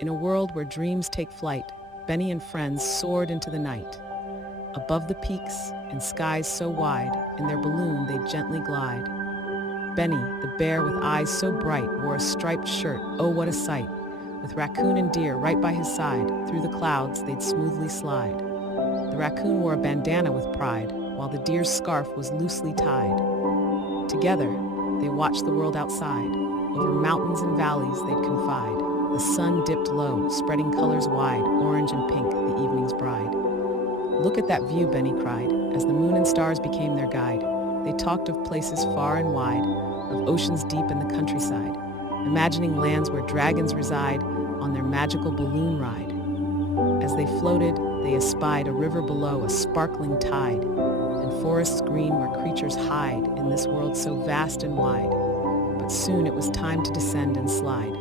In a world where dreams take flight, Benny and friends soared into the night. Above the peaks and skies so wide, in their balloon they'd gently glide. Benny, the bear with eyes so bright, wore a striped shirt, oh what a sight. With raccoon and deer right by his side, through the clouds they'd smoothly slide. The raccoon wore a bandana with pride, while the deer's scarf was loosely tied. Together, they watched the world outside. Over mountains and valleys they'd confide. The sun dipped low, spreading colors wide, orange and pink, the evening's bride. Look at that view, Benny cried, as the moon and stars became their guide. They talked of places far and wide, of oceans deep in the countryside, imagining lands where dragons reside on their magical balloon ride. As they floated, they espied a river below, a sparkling tide, and forests green where creatures hide in this world so vast and wide. But soon it was time to descend and slide.